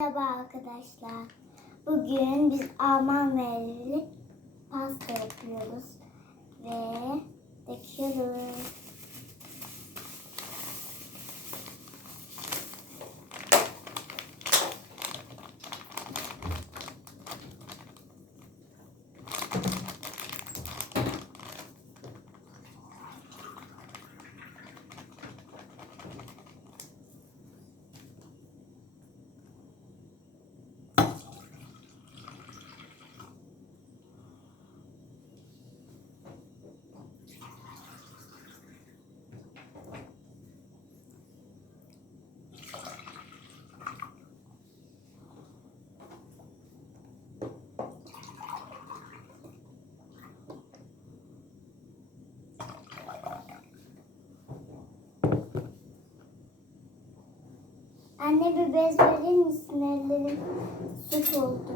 Merhaba arkadaşlar. Bugün biz Alman meyveli pasta yapıyoruz ve döküyoruz. Anne bir bez verir misin? Ellerim süt oldu.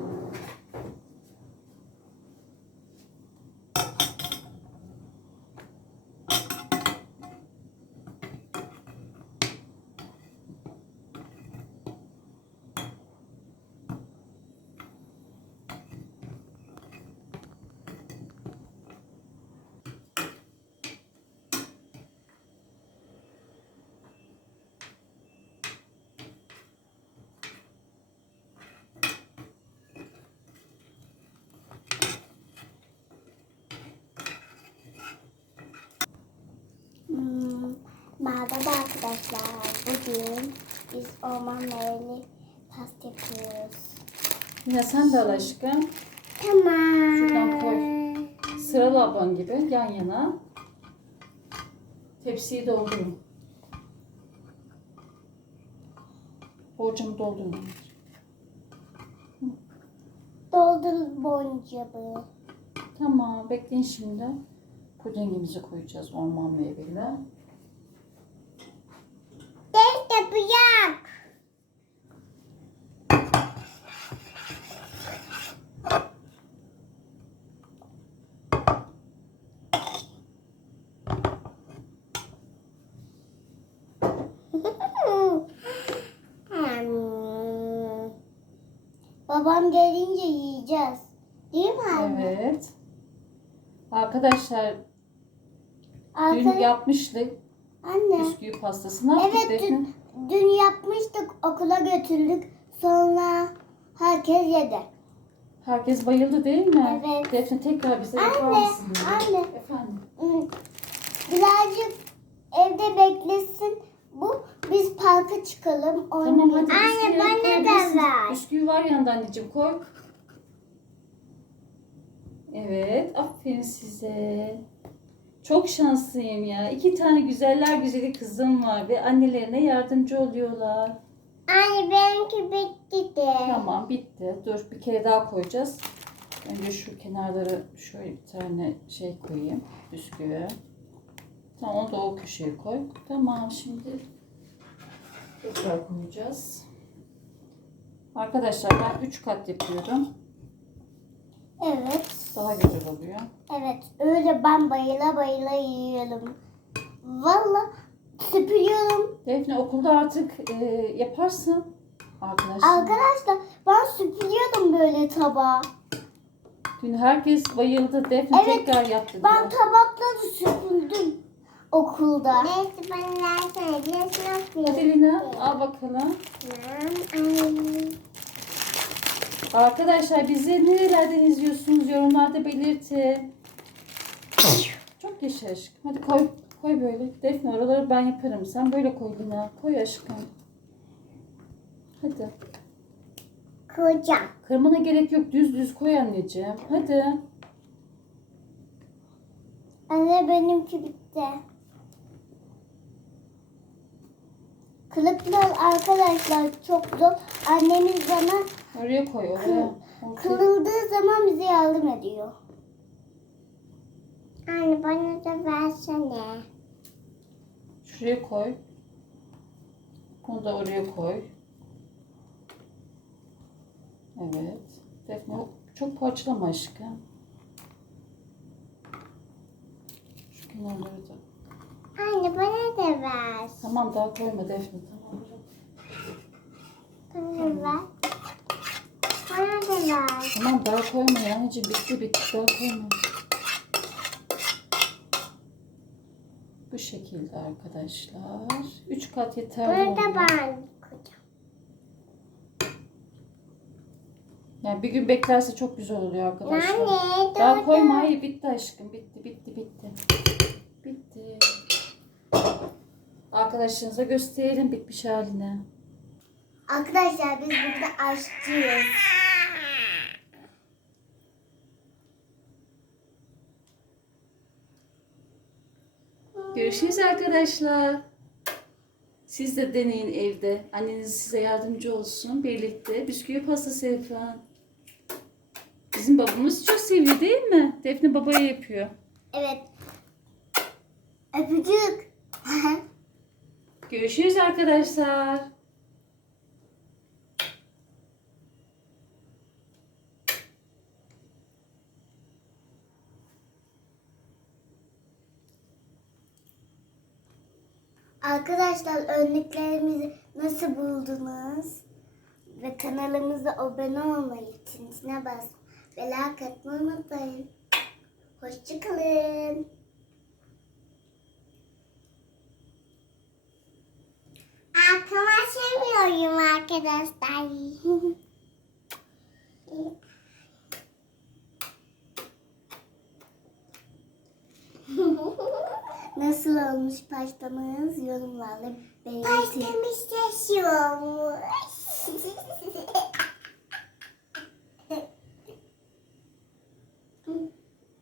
Hmm, merhaba arkadaşlar. Bugün biz orman meyveli pasta yapıyoruz. Yine sen de al aşkım. Tamam. Şuradan koy. Sıralı abon gibi yan yana. Tepsiyi doldurun. Borcamı doldurun. Doldur boncuğu. Tamam bekleyin şimdi. Pudingimizi koyacağız orman meyveli. Hmm. Babam gelince yiyeceğiz. Değil mi anne? Evet. Arkadaşlar dün Arka- yapmıştık Anne. bisküvi pastası. Ne yaptık Evet Defne? Dün, yapmıştık okula götürdük. Sonra herkes yedi. Herkes bayıldı değil mi? Evet. Defne tekrar bize yapar Anne, mısın? anne. Efendim. Hmm, Birazcık evde beklesin. Bu biz parka çıkalım. Tamam hadi Anne bisküvi bana da koyabilirsin. ver. Bisküvi var yanında anneciğim koy. Evet aferin size. Çok şanslıyım ya. İki tane güzeller güzeli kızım var ve annelerine yardımcı oluyorlar. Anne benimki bitti de. Tamam bitti. Dur bir kere daha koyacağız. Önce şu kenarları şöyle bir tane şey koyayım. Bisküvi. Tamam onu da o köşeye koy. Tamam şimdi tekrar koyacağız. Arkadaşlar ben 3 kat yapıyorum. Evet. Daha güzel oluyor. Evet. Öyle ben bayıla bayıla yiyorum. Valla süpürüyorum. Defne okulda artık e, yaparsın. Arkadaşlar. Arkadaşlar ben süpürüyorum böyle tabağı. Dün herkes bayıldı. Defne Evet, tekrar yaptı. Ben diyor. tabakları süpürdüm okulda. Neyse ben dersine Hadi Lina al bakalım. Arkadaşlar bizi nerelerden izliyorsunuz yorumlarda belirtin. Çok yaşa aşkım. Hadi koy. Koy böyle. Defne oraları ben yaparım. Sen böyle koy Lina. Koy aşkım. Hadi. Koyacağım. Kırmana gerek yok. Düz düz koy anneciğim. Hadi. Anne benimki bitti. Kılıklar arkadaşlar çok zor. Annemiz bana Oraya koy. Oraya. Kırıldığı zaman bize yardım ediyor. Anne bana da versene. Şuraya koy. Bunu da oraya koy. Evet. Defne çok parçalama aşkım. Şu kenarları da. Anne bana da ver. Tamam daha koyma Defne tamam. Bana ver. var. Tamam daha koyma ya anneciğim bitti bitti daha koyma. Bu şekilde arkadaşlar. 3 kat yeterli Burada ben koyacağım. Yani bir gün beklerse çok güzel oluyor arkadaşlar. Anne, Daha koyma hayır bitti aşkım bitti bitti. Bitti. Arkadaşlarınıza gösterelim bitmiş halini. Arkadaşlar biz burada aşçıyız. Görüşürüz arkadaşlar. Siz de deneyin evde. Anneniz size yardımcı olsun. Birlikte bisküvi pastası yapın. Bizim babamız çok seviyor değil mi? Defne babaya yapıyor. Evet. Öpücük. Görüşürüz arkadaşlar. Arkadaşlar örneklerimizi nasıl buldunuz? Ve kanalımıza abone olmayı, çintine bas ve like atmayı unutmayın. Hoşçakalın. Seviyorum arkadaşlar. Nasıl olmuş pastamız yorumlarla belirtin. Pastamız nasıl olmuş?